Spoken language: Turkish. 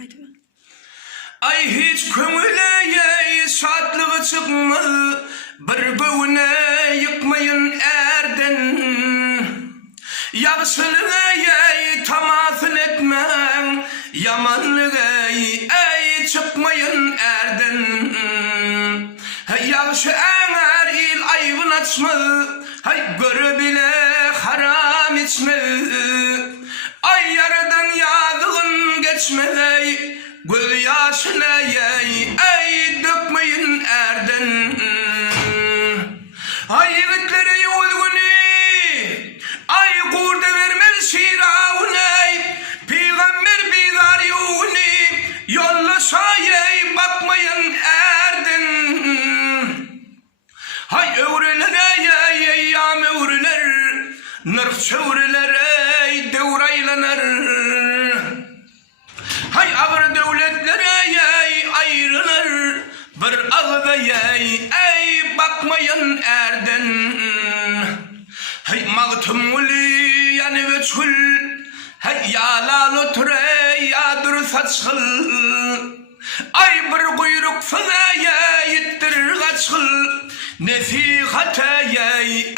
Haydi mi? Ay hiç köngüle şadlığı çıkmadı, bir böğüne yıkmayın erden. Yaxşılığı tamasın etmen, yamanlığı ey çıkmayın erden. Yaxşı eğer il ayvın açmalı, hay görü bile haram içmeli. Ay yaradan yadığın geçmeli, gül yaşına ey dökmeyin erden. Ay yigitleri ulguni, ay kurda vermez şiravuni, peygamber bidar yuğuni, yollasa bakmayın erden. Hay övrelere eyyam övrüler, nırk çövrelere devraylanır. Hay ağır devletlere ayrılır, bir ağda ey bakmayın erden. Hay mağtum uli yani veçhul, hay yalal oture yadır saçhıl. Ay bir kuyruk fıza yittir gaçhıl, nesihate ey